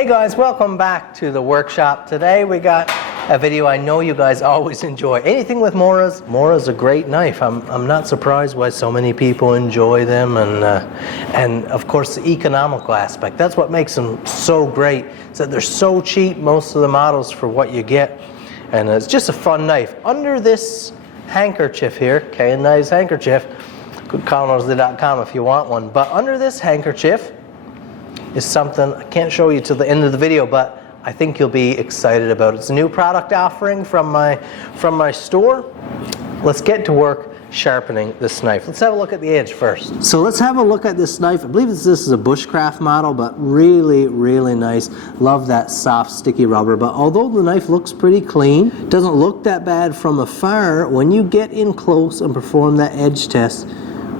Hey guys, welcome back to the workshop. Today we got a video I know you guys always enjoy. Anything with MORAs. MORA's a great knife. I'm not surprised why so many people enjoy them, and of course the economical aspect. That's what makes them so great, is that they're so cheap, most of the models, for what you get. And it's just a fun knife. Under this handkerchief here, K&Knives handkerchief, go to ColonelWorsely.com if you want one. But under this handkerchief is something I can't show you till the end of the video, but I think you'll be excited about. It's a new product offering from my store. Let's get to work sharpening this knife. Let's have a look at the edge first. So let's have a look at this knife. I believe this is a bushcraft model, but really, really nice. Love that soft, sticky rubber. But although the knife looks pretty clean, it doesn't look that bad from afar. When you get in close and perform that edge test,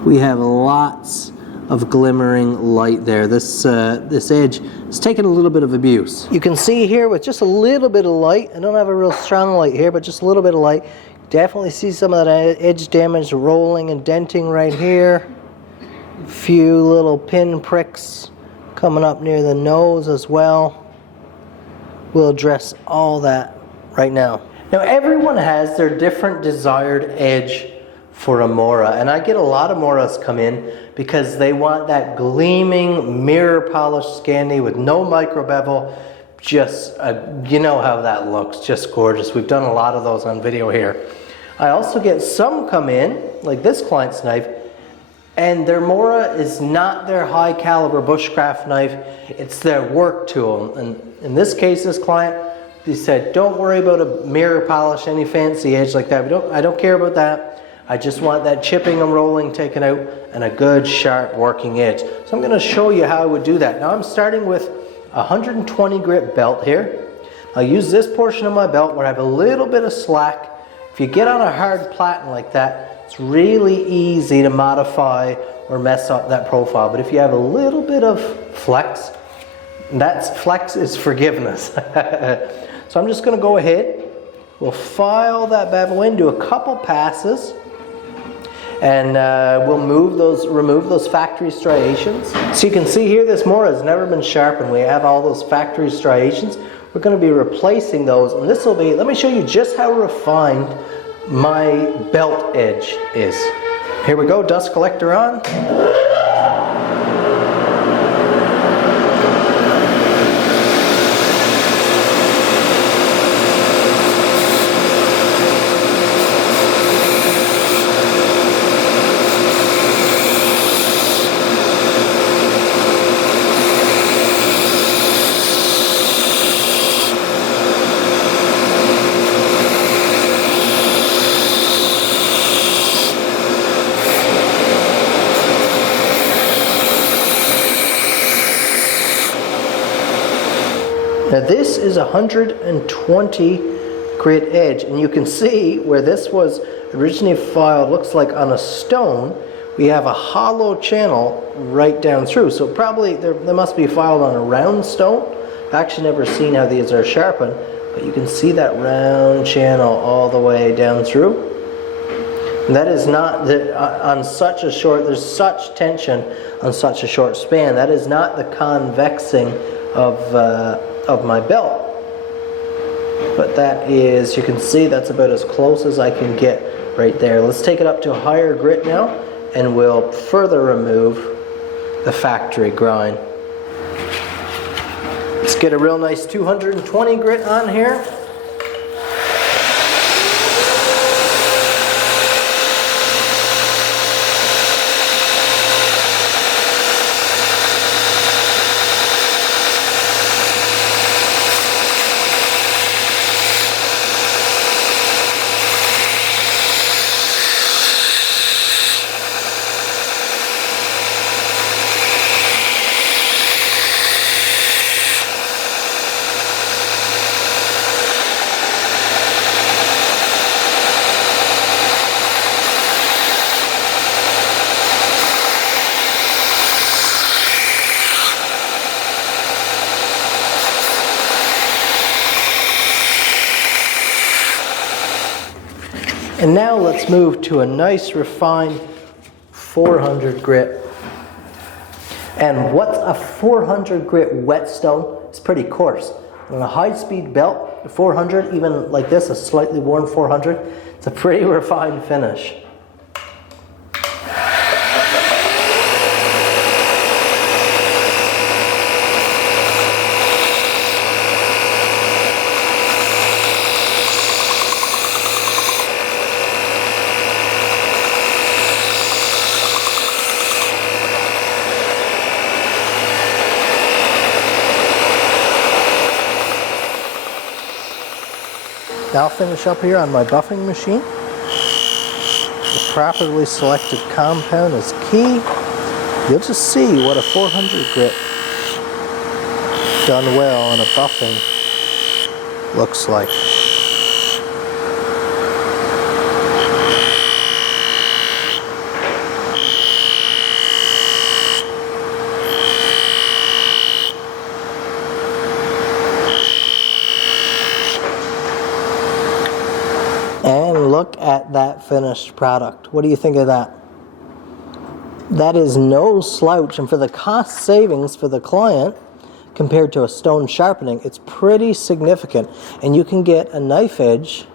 we have lots of glimmering light there. This edge is taking a little bit of abuse. You can see here with just a little bit of light, I don't have a real strong light here, but just a little bit of light, definitely see some of that edge damage, rolling and denting right here. A few little pin pricks coming up near the nose as well. We'll address all that right now. Now everyone has their different desired edge for a MORA, and I get a lot of MORAs come in because they want that gleaming mirror polished Scandi with no micro bevel. Just you know how that looks, just gorgeous. We've done a lot of those on video here. I also get some come in, like this client's knife, and their MORA is not their high caliber bushcraft knife, it's their work tool. And in this case, this client, he said, don't worry about a mirror polish, any fancy edge like that. I don't care about that. I just want that chipping and rolling taken out and a good sharp working edge. So I'm going to show you how I would do that. Now I'm starting with a 120 grit belt here. I'll use this portion of my belt where I have a little bit of slack. If you get on a hard platen like that, it's really easy to modify or mess up that profile. But if you have a little bit of flex, flex is forgiveness. So I'm just going to go ahead. We'll file that bevel in, do a couple passes, and we'll remove those factory striations. So you can see here this MORA has never been sharpened. We have all those factory striations. We're going to be replacing those, and this will be, let me show you just how refined my belt edge is. Here we go, dust collector on. Now this is a 120 grit edge, and you can see where this was originally filed, looks like on a stone, we have a hollow channel right down through. So probably they must be filed on a round stone. I've actually never seen how these are sharpened, but you can see that round channel all the way down through. And that is not, on such a short, there's such tension on such a short span, that is not the convexing of my belt. But that is, you can see that's about as close as I can get right there. Let's take it up to a higher grit now, and we'll further remove the factory grind. Let's get a real nice 220 grit on here. And now let's move to a nice refined 400 grit. And what's a 400 grit whetstone? it's pretty coarse. On a high-speed belt, a 400, even like this, a slightly worn 400, it's a pretty refined finish. Now I'll finish up here on my buffing machine. The properly selected compound is key. You'll just see what a 400 grit done well in a buffing looks like. And look at that finished product. What do you think of that? That is no slouch, and for the cost savings for the client compared to a stone sharpening, it's pretty significant. And you can get a knife edge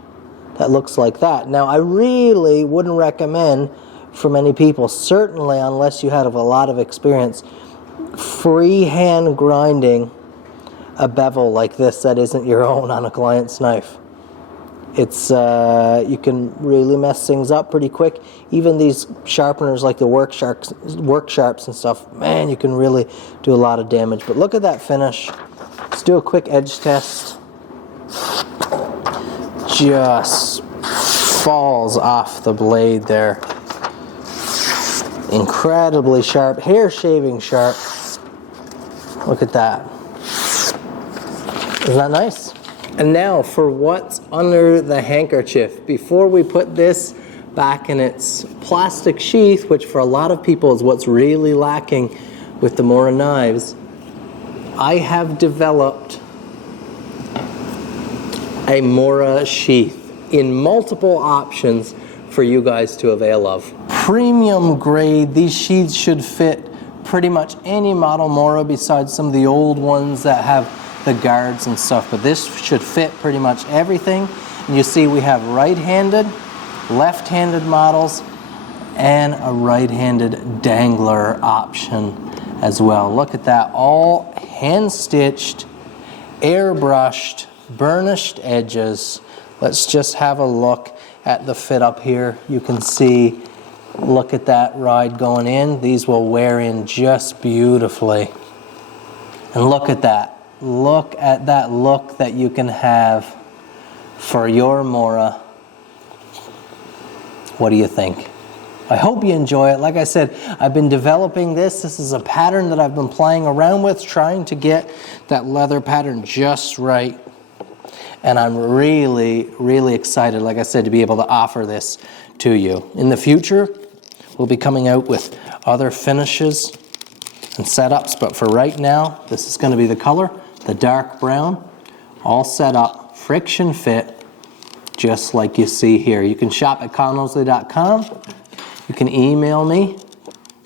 that looks like that. Now, I really wouldn't recommend for many people, certainly unless you have a lot of experience, freehand grinding a bevel like this that isn't your own on a client's knife. It's you can really mess things up pretty quick. Even these sharpeners like the work sharps and stuff, man, you can really do a lot of damage. But look at that finish. Let's do a quick edge test. Just falls off the blade there. Incredibly sharp, hair shaving sharp. Look at that. Isn't that nice? And now for what's under the handkerchief. Before we put this back in its plastic sheath, which for a lot of people is what's really lacking with the MORA knives, I have developed a MORA sheath in multiple options for you guys to avail of. Premium grade, these sheaths should fit pretty much any model MORA besides some of the old ones that have the guards and stuff, but this should fit pretty much everything. And you see we have right-handed, left-handed models, and a right-handed dangler option as well. Look at that, all hand-stitched, airbrushed, burnished edges. Let's just have a look at the fit up here. You can see, look at that ride going in. These will wear in just beautifully. And look at that. Look at that look that you can have for your MORA. What do you think? I hope you enjoy it. Like I said, I've been developing this. This is a pattern that I've been playing around with, trying to get that leather pattern just right. And I'm really, really excited, like I said, to be able to offer this to you. In the future, we'll be coming out with other finishes and setups, but for right now, this is going to be the color, the dark brown, all set up, friction fit, just like you see here. You can shop at KyleNoseworthy.com. You can email me,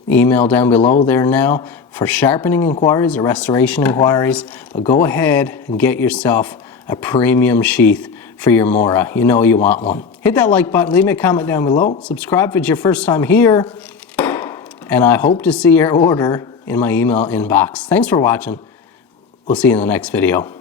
email down below there now for sharpening inquiries or restoration inquiries, but go ahead and get yourself a premium sheath for your MORA. You know you want one. Hit that like button, leave me a comment down below, subscribe if it's your first time here, and I hope to see your order in my email inbox. Thanks for watching. We'll see you in the next video.